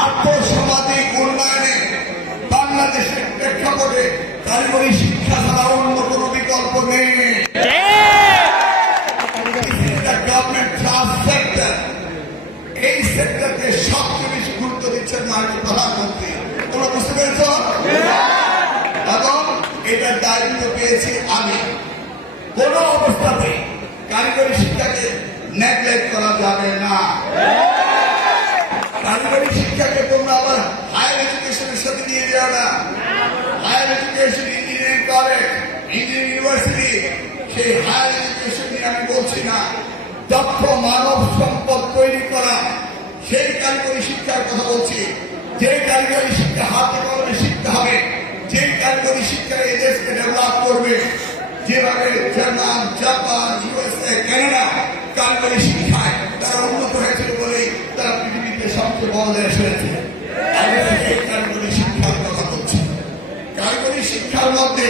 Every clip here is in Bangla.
আর্থসামাজিক উন্নয়নে বাংলাদেশের প্রেক্ষাপটে কারিগরি শিক্ষা ছাড়া অন্য কোন বিকল্প নেই। এই সেক্টরকে সবচেয়ে বেশি গুরুত্ব দিচ্ছেন মাননীয় প্রধানমন্ত্রী। তোমরা বুঝতে পেরেছ? এবং এটার দায়িত্ব পেয়েছি আমি। কোন অবস্থাতে কারিগরি শিক্ষাকে নেগলেক্ট করা যাবে না। কারিগরি শিক্ষাকে তোমরা আবার হায়ার এডুকেশনের সাথে নিয়ে যাও না। Higher education, engineering college, engineering university, সেই হায়ার এডুকেশন নিয়ে আমি বলছি না। দক্ষ মানব সম্পদ তৈরি করা, সেই কারিগরি শিক্ষার কথা বলছি। যে কারিগরি শিক্ষা হাতে কলমে শিখতে হবে, যে কারিগরি শিক্ষা এই দেশকে ডেভেলপ করবে। যেভাবে জার্মান, জাপান, ইউএসএ, কানাডা কারিগরি শিক্ষায় তারা উন্নত হয়েছিল বলেই তারা পৃথিবীতে সবচেয়ে বড় দেশ হয়েছে। এই কারিগরি শিক্ষার কথা বলছি। কারিগরি শিক্ষার মধ্যে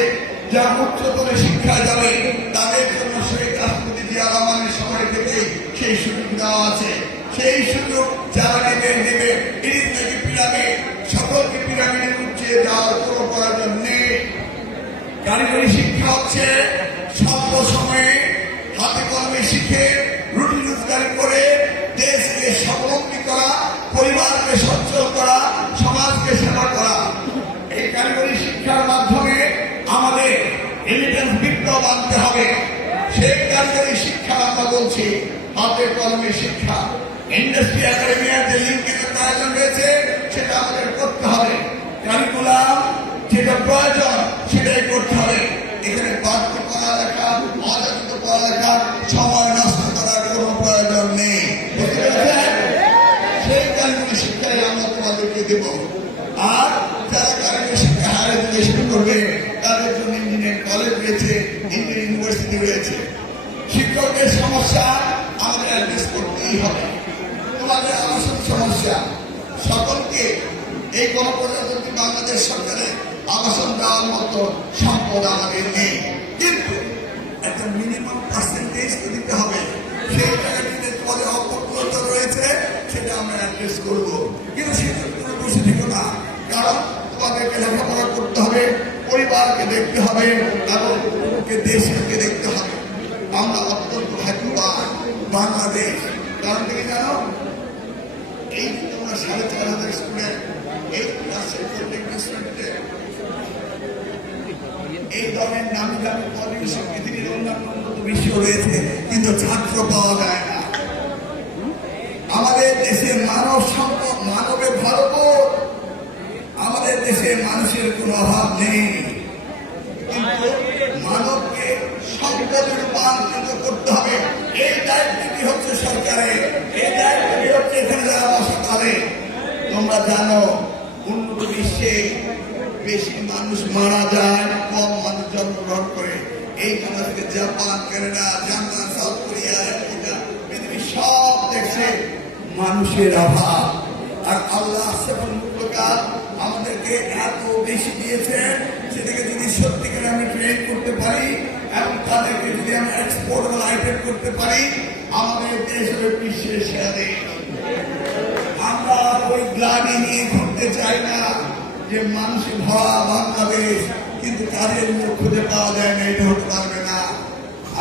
যা উচ্চতর শিক্ষা যাবে তাদের জন্য শহীদ রাষ্ট্রপতি জিয়া রহমানের সময় থেকেই সেই সুযোগ দেওয়া আছে। সেই সুযোগ যারা নেবে এদিক থেকে পিরামিড, সকলকে পিরামিডের উচ্চে যাওয়ার কোনো প্রয়োজন নেই। কারিগরি শিক্ষা হচ্ছে স্বল্প সময়ে হাতে কলমে শিখে রুটি রোজগারি করে দেশকে স্বাবলম্বী করা, পরিবারকে সচ্ছল করা, সমাজকে সেবা করা। এই কারিগরি শিক্ষার মাধ্যমে আমাদের রেমিটেন্স বিপ্লব আনতে হবে। সেই কারিগরি শিক্ষা আমরা বলছি হাতে কলমে শিক্ষা। ইন্ডাস্ট্রি একাডেমিয়ার যে লিঙ্কের প্রয়োজন রয়েছে সেটা আমাদের করতে হবে। কারিকুলাম যেটা প্রয়োজন সেটাই করতে হবে। এখানে বাড়তি পড়ালেখা, অযাচিত পড়ালেখা, সময় নষ্ট করার কোনো প্রয়োজন নেই। বুঝতে পেরেছেন? সেই কারিগরি শিক্ষায় আমরা তোমাদেরকে দেব। আর যারা কারিগরি শিক্ষা হায়ার এডুকেশন করবে তাদের জন্য ইঞ্জিনিয়ারিং কলেজ রয়েছে, ইঞ্জিনিয়ারিং ইউনিভার্সিটি রয়েছে। শিক্ষকদের সমস্যা আমাদের অ্যাড্রেস করতেই হবে। তোমাদের আবাসন সমস্যা, সকলকে এই গণপ্রজাতন্ত্রী বাংলাদেশ সরকারের আবাসন দেওয়ার মতো সম্পদ আমাদের নেই, কিন্তু একটা মিনিমাম পার্সেন্টেজ দিতে হবে। সেই জায়গাটিতে তোমাদের অপূর্ণতা রয়েছে, সেটা আমরা অ্যাড্রেস করবো। কিন্তু সেটা তুমি বসে থেকো না, কারণ তোমাদেরকে লেখাপড়া করতে হবে, পরিবারকে দেখতে হবে এবং দেশকে দেখতে হবে। আমরা অত্যন্ত ভাগ্যবান বাংলাদেশ। কারণ তুমি জানো, এই তোমরা ৪,৫০০ স্টুডেন্ট এই এই ধরনের নামি দামি পরিবেশে পৃথিবীর অন্যান্য উন্নত বিশ্ব রয়েছে, কিন্তু ছাত্র পাওয়া যায় না। আমাদের দেশে মানব সম্পদ, মানবে ভরপুর। আমাদের দেশে মানুষের কোনো অভাব নেই, কিন্তু মানবকে সম্পদে রূপান্তরিত করতে হবে। এই দায়িত্বটি হচ্ছে সরকারের, এই দায়িত্বটি হচ্ছে এখানে যারা বসা করে। তোমরা জানো, উন্নত বিশ্বে বেশি মানুষ মারা যায়, কম মানুষ জন্মগ্রহণ করে। এই মানুষকে Japan, Canada, German, south Korea, America, পৃথিবীর সব দেশে মানুষের অভাব। আর আল্লাহ আমাদেরকে এত বেশি দিয়েছেন, সেটাকে যদি সত্যিকার আমি ট্রেন করতে পারি এবং তাদেরকে যদি আমি এক্সপোর্টেবল আইটেম করতে পারি, আমাদের দেশ হবে বিশ্বের সেরা দেশ। আমরা ওই গ্লানি নিয়ে ঘুরতে চাই না যে মানুষে ভরা বাংলাদেশ, কিন্তু কাজের মুখ খুঁজে পাওয়া যায় না। এটা হতে পারবে না।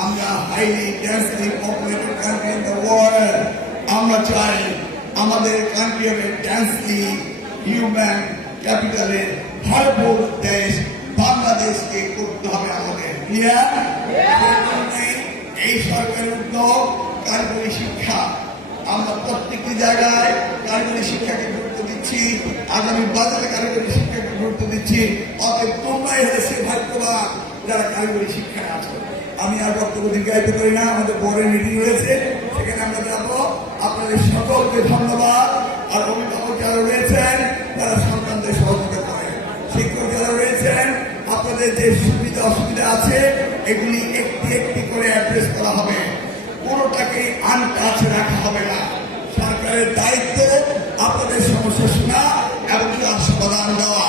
আমরা highly densely populated country in the world. আমরা চাই আমাদের কান্ট্রি হবে ডেন্সলি হিউম্যান ক্যাপিটালের ভরপুর দেশ। বাংলাদেশকে করতে হবে আমাদের। এই সরকারের উদ্যোগ কারিগরি শিক্ষা। আমরা প্রত্যেকটি জায়গায় কারিগরি শিক্ষাকে গুরুত্ব দিচ্ছি, আগামী বাজারে কারিগরি শিক্ষাকে গুরুত্ব দিচ্ছি। অতএব তোমরাই হয়েছে ভাগ্যবান যারা কারিগরি শিক্ষায় আছো। আমি আর বক্তব্য দীর্ঘায়িত করি না, আমাদের বোর্ডের মিটিং রয়েছে, সেখানে আমরা যাবো। আপনাদের সকলকে ধন্যবাদ। আর অভিভাবক যারা রয়েছেন তারা সন্তানদের সহযোগিতা করেন, শিক্ষক যারা রয়েছেন আপনাদের যে সুবিধা অসুবিধা আছে এগুলি একটি একটি করে অ্যাড্রেস করা হবে। কোনোটাকে আনটাচ রাখা হবে না। সরকারের দায়িত্ব আপনাদের সমস্যা শোনা এবং তার সমাধান দেওয়া।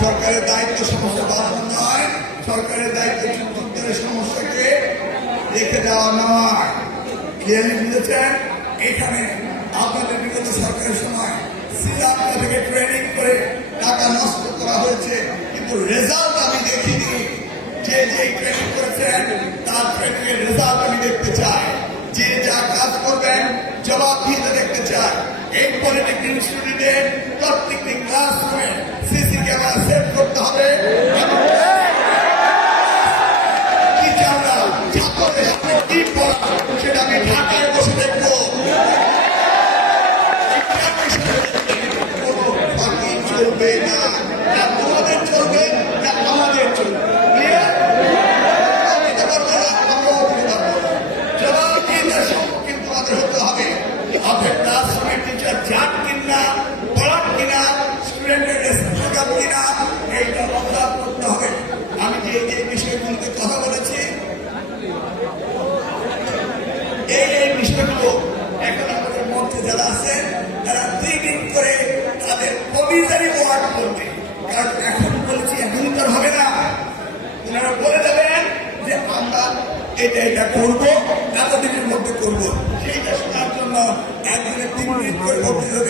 সরকারের দায়িত্ব সমস্যা বাড়ানো নয়, সরকারের দায়িত্ব যুদ্ধের সমস্যাকে রেখে দেওয়া নয়। ক্লিয়ারলি বুঝেছেন? এখানে আপনাদের বিগত সরকারের সময় শ্রীলঙ্কা থেকে ট্রেনিং করে টাকা নষ্ট করা হয়েছে, কিন্তু রেজাল্ট আমি দেখিনি। যে যে ট্রেনিং করেছেন তার ট্রেনিং এর রেজাল্ট আমি দেখতে চাই। যে যা কাজ করবেন জবাবদিহিতা দেখতে চাই। এই পলিটেকনিক ইনস্টিটিউটে প্রত্যেকটি ক্লাসরুমে সিসি ক্যামেরা সেট করতে হবে এবং টিচাররা ছাত্রদের সামনে কি পড়া সেটা আমি ঢাকায় বসে দেখবো। কোনো ফাঁকি চলবে না, না তোমাদের চলবে না আমাদের চলবে। জবাবদিহিতার সম্মুখীন তোমাদের হতে হবে। আপনার ক্লাসরুমের টিচার যান কিনা, পড়ান কিনা, স্টুডেন্টের রেসপন্সিবল কিনা, এইটা অবজার্ভ করতে হবে। আমি যে যে বিষয়গুলোতে কথা বলেছি, এই বিষয়গুলো এখন আমাদের মঞ্চে যারা আছেন তারা 3 দিন করে তাদের কবিতারি ওয়ার্ড করবে। কারণ এখন বলেছি এখন তো হবে না, ওনারা বলে দেবেন যে আমরা এটা করবো, এতদিনের মধ্যে করবো। সেইটা শোনার জন্য একদিনে 3 মিনিট করে বক্তৃতা